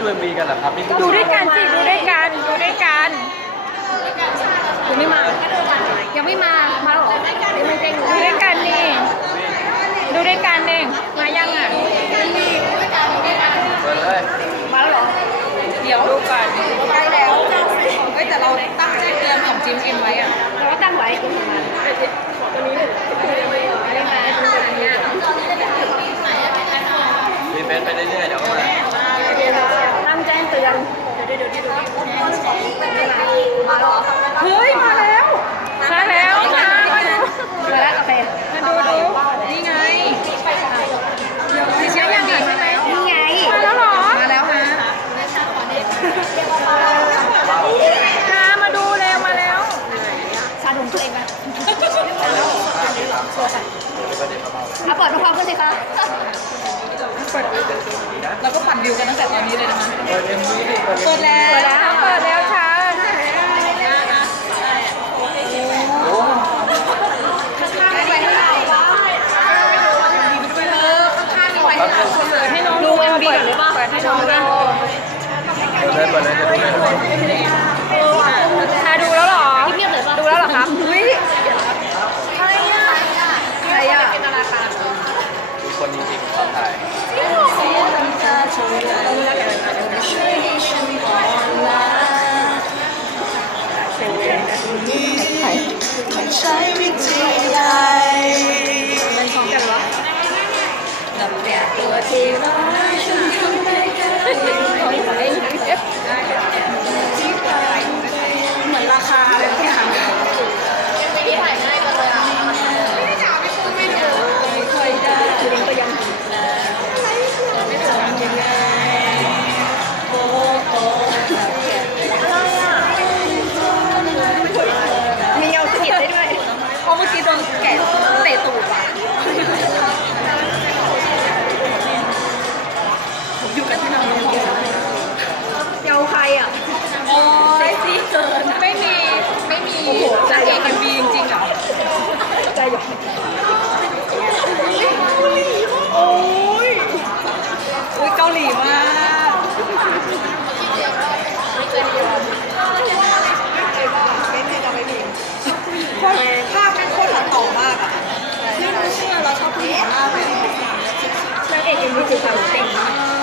ดูเอ็มวีกันเหรอครับนี่ดูด้วยกันสิดูด้วยกันดูด้วยกันยังไม่มา ยังไม่มา มาแล้วเหรอยังไม่เด้งดูด้วยกันนี่ดูด้วยกันเองมายังอะเปิดเลยมาแล้วเหรอเดี๋ยวดูก่อนใกล้แล้วเฮ้ยแต่เราตั้งใจเตือนของจิมเอ็มไว้อะเราก็ตั้งไว้ยังไม่มาตัวนี้หนึ่งไม่มาเนี่ยรีเฟซไปเรื่อยๆเดี๋ยวก็มาตั้งแจ้ง เตือนเดี๋ยวเดี๋ยวเดี๋ยวไม่มามาแล้วเฮ้ย มาแล้ว มาแล้วค่ะมาแล้วโอเคมาดูดู อนนี้เลยนะคะเปิดเอ็มวีดิเปิดเปิดแล้วเปิดแล้วค่ะไม่ไหวให้เราวะเปิดให้น้องดูเอ็มบีก่อนหรือเปล่าเปิดให้น้องดูเปิดเลยเปิดเลยจะดูไม่รู้ค่ะดูแล้วเหรอเงียบเลยป่ะดูแล้วเหรอครับอุ้ยใครอะใครอะมีคนจริงๆขอถ่าย ใช้วิธีใด นางเอกยังมีจิตสำนึกมั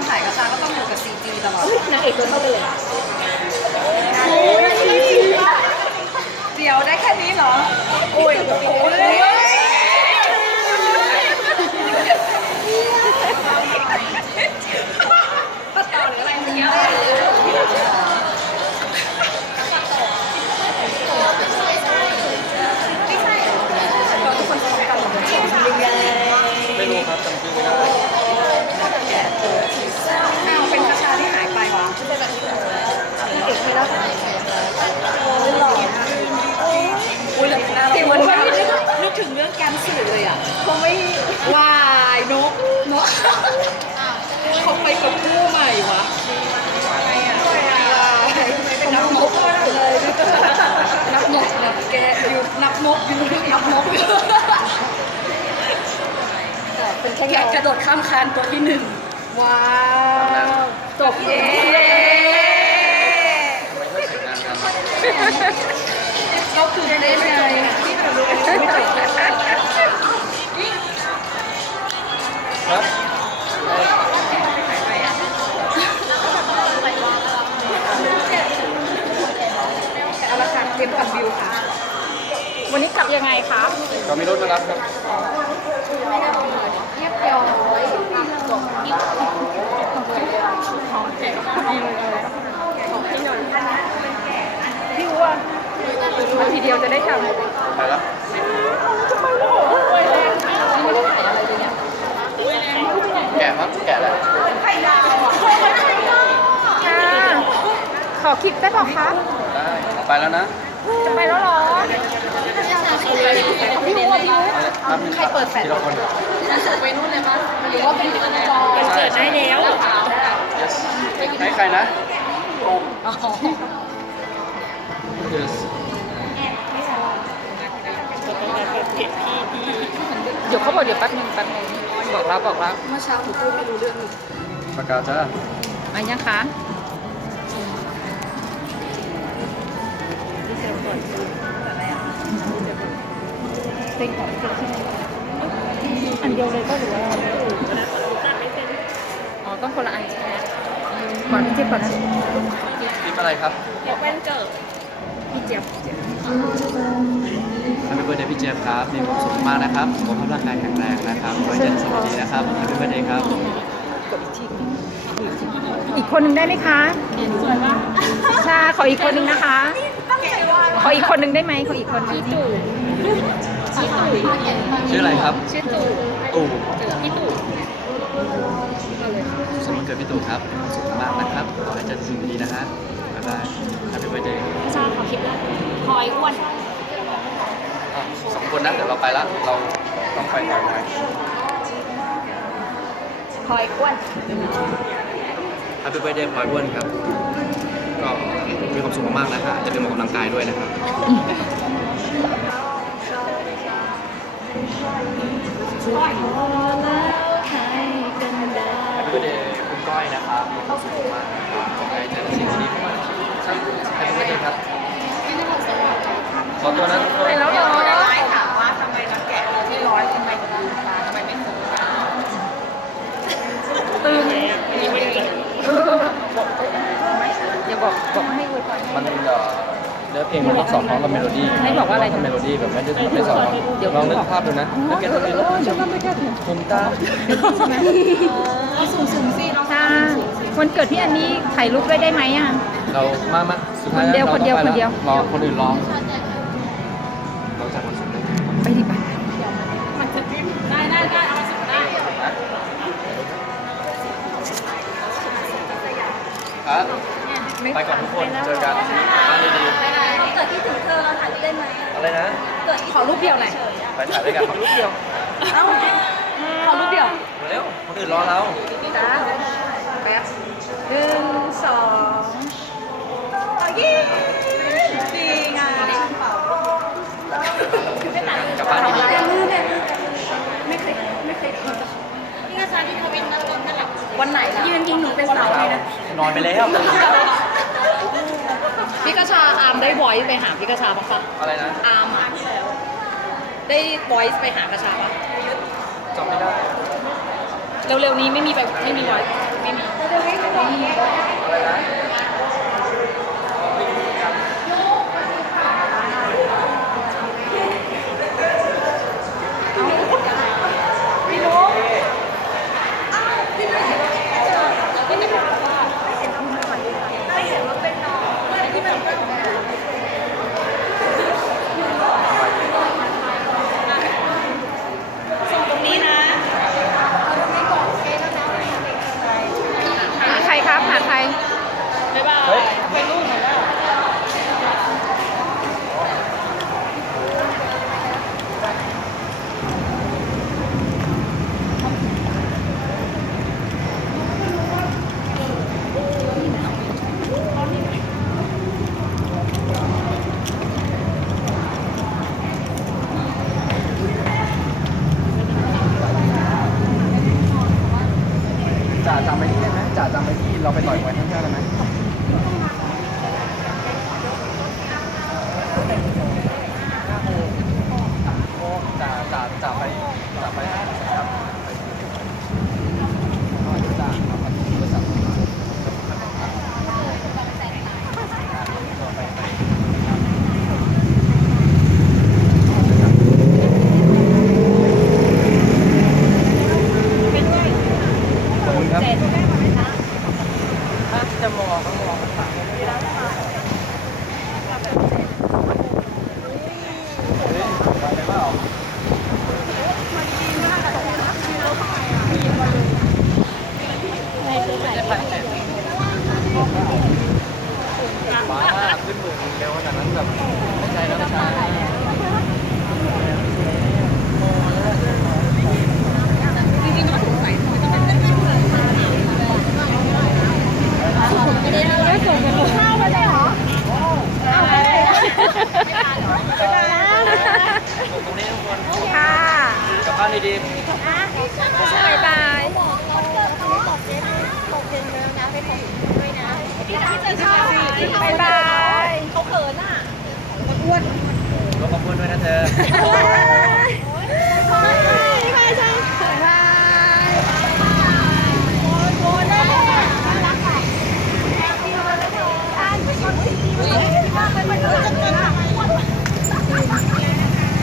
อนถ่ายกับตาก็ต้องอยู่กับซีจีตลอดนางเอกตัวเท่ากันเลยเดี๋ยวได้แค่นี้เหรอโอ้ยโอ้ย กับคู่ใหม่วะเป็นนักนกเลยนักนกแบบแกอยู่นักนกอยู่นักนกอยู่เป็นแค่อยากกระโดดข้ามคานตัวที่หนึ่งว้าวจบเย้ทำไมไม่เสร็จงานกันก็คือเล่นไงที่เรารู้ครับเอาละค่ะเตรียมกับ วิวค่ะ วันนี้กลับยังไงคะก็มีรถมารับครับเรียบร้อยจบพี่อ้วนมาทีเดียวจะได้ทำไปแล้วไม่ได้ถ่ายอะไรเลยเนี่ยแกะครับแกะแล้วค่ะขอคลิปได้เปล่าคะ ได้ ไปแล้วนะ จะไปแล้วเหรอพี่วัวพี่วัวเอาเลยใครเปิดแฟลชทีละคน ไปนู่นเลยปะหรือว่าเป็นจอใช่ได้แล้ว yes ให้ใครนะ yes เดี๋ยวเขาบอกเดี๋ยวแป๊บนึงแป๊บนึงบอกแล้วบอกแล้วเมื่อเช้าหนูพูดไม่รู้เรื่องเลยประกาศจ้ามายังคะ อันเดียวเลยก็หรือว่าอ๋อต้องคนละอันใช่ไหมก่อนพี่เจี๊ยบก่อนนะคลิปอะไรครับทีมเบนเกิดพี่เจี๊ยบ Happy birthday พี่เจฟครับมีความสุขมากนะครับสุขภาพร่างกายแข็งแรงนะครับไว้เจอกันสวัสดีนะครับ Happy birthday ครับอีกคนหนึ่งได้ไหมคะชาขออีกคนหนึ่งนะคะ ขออีกคนหนึ่งได้ไหมขออีกคนหนึ่งจู่ ชื่ออะไรครับ ชื่อตู่ตู่พี่ตู่สมวันเกิดพี่ตู่ครับมีความสุขมากนะครับ ขอให้เจอสิ่งดีๆนะฮะ บ๊ายบาย Happy birthday ชาขอคลิปแล้วคอยอ้วนอะสองคนนะเดี๋ยวเราไปละเราต้องไปไหนไหนคอยอ้วน Happy birthday พลอยอ้วนครับ ก็มีความสุขมากๆนะฮะจะเป็นออกกำลังกายด้วยนะครับ Happy birthday คุณก้อยนะครับมีความสุขมากขอให้เจอสิ่งดีๆเข้ามาในชีวิตครับ Happy birthday ครับขอตัวนะทุกคนไปแล้วเหรอในไลฟ์ถามว่าทำไมน้ำแกะเลยที่ร้อยทำไมถึงลืมตาทำไมไม่ส่งตาตื่นอย่าบอกบอกให้อวยพรมันเอ่อ เนื้อเพลงมันต้องสอดคล้องกับเมโลดี้ให้บอกว่าอะไรเมโลดี้แบบไม่ได้ไม่สอดคล้องเดี๋ยวลองนึกภาพดูนะนักเรียนคนนี้รถผมตาสูงสูงสิน้องชาวันเกิดพี่อันนี้ถ่ายรูปด้วยได้ไหมอะ เรามามาสุดท้ายคนเดียวราคนเดียวต้องไปคนเดียวรอคนอื่นร้องเราจากคนสุดท้ายไปดิไปได้ได้ได้เอามาสิบได้ครับ ไปก่อนทุกคนเจอกันบ้านดีเกิดที่ถึงเธอเราถ่ายได้ไหมๆอะไรนะ เกิดขอรูปเดียวหน่อยไปถ่ายด้วยกันขอรูปเดียวเอ้าขอรูปเดียวมาเร็วคนอื่นรอเรา จ้าแป๊บหนึ่งสองยี่ดีงามกลับบ้านดีแต่มือเนี่ยไม่เคยไม่เคยทพี่กระชาที่ทวินนั่งรถนั่นแหละำวันไหนล่ะยืนยิงหนูเป็นสาวเลยนะๆนอนไปแล้ว พี่กระชาอาร์มได้ voice ไปหาพี่กระชาบ้างปะอะไรนะอาร์มอะได้ voice ไปหากระชาปะจำไม่ได้ เร็วๆนี้ไม่มีไปไม่มี voice ไม่มีอะไรนะตรงนี้นะ หาใครครับหาใคร จ่าจำไป ที่เราไปต่อยมวยทั้งเที่ยวได้ไหมโอ้จ่าจ่าจ่าไปจ่าไปครับไปจ่าครับบริษัทไปไปขอบคุณครับจะ มองก็มองข้างหลังไปเลยเปล่าว้าขึ้นหมื่นเร็วขนาดนั้นแบบไม่ใช่แล้วไม่ใช่ ข้าวมาได้เหรอเอาไปเลย ตรงนี้ทุกคน ค่ะ กลับบ้านดี บ๊ายบาย บ๊ายบายเขาเขินอะๆรวมขอบคุณด้วยนะเธอไม่ใช่ไม่ใช่บายโอ้ได้น่ารักอะอ่านไปก่อนสิว่าไปมันจะเกินอะ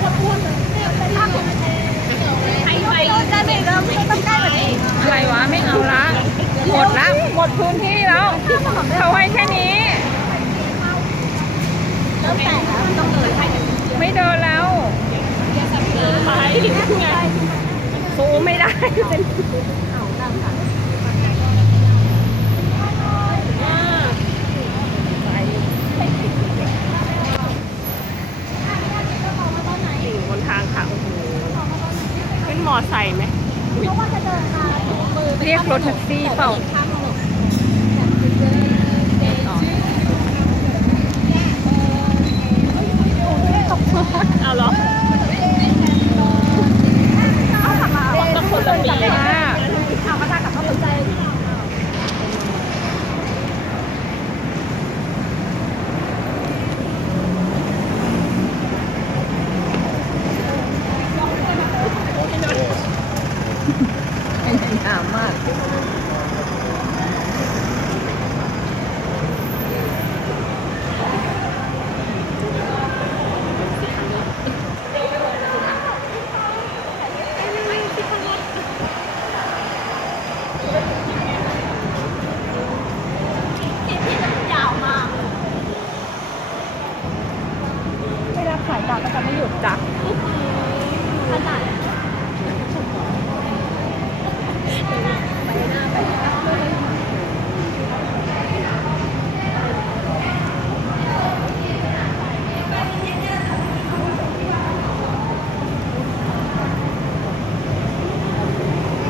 คนพูดเนี่ยเป็นภาพของใครไปจะไม่เริ่มไม่ต้องได้แบบนี้อะไรวะไม่เอาละหมดละหมดพื้นที่แล้วเขาให้แค่นี้ เริ่มแต่แล้วต้องเดิน ไม่เดินแล้วไปไงสูงไม่ได้เป็นเอานั่งค่ะอยู่บนทางเขาขึ้นมอไซค์ไหมเรียกรถแท็กซี่เปล่าข้า